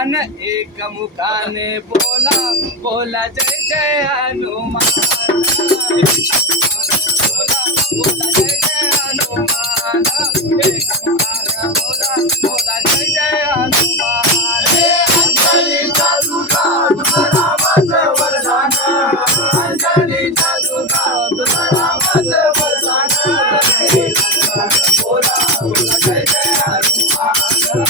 अन एक मुका ने बोला बोला जय जय हनुमान। बोला बोला जय जय एक बोला बोला जय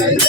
Eli.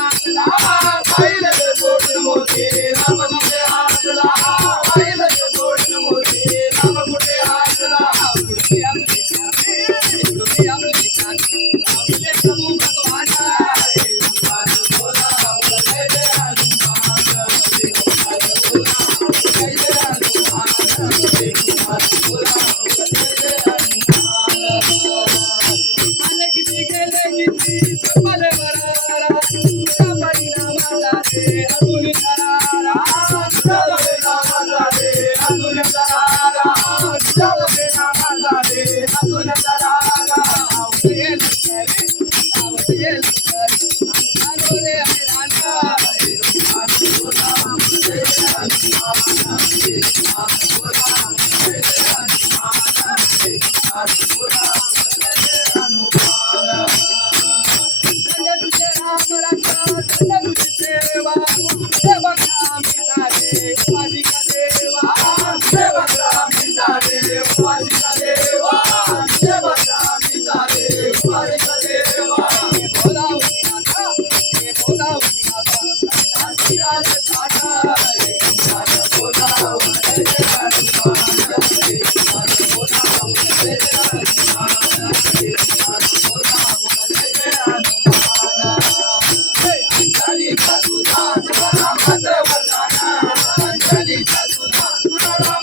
Yeah.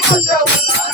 Sandra.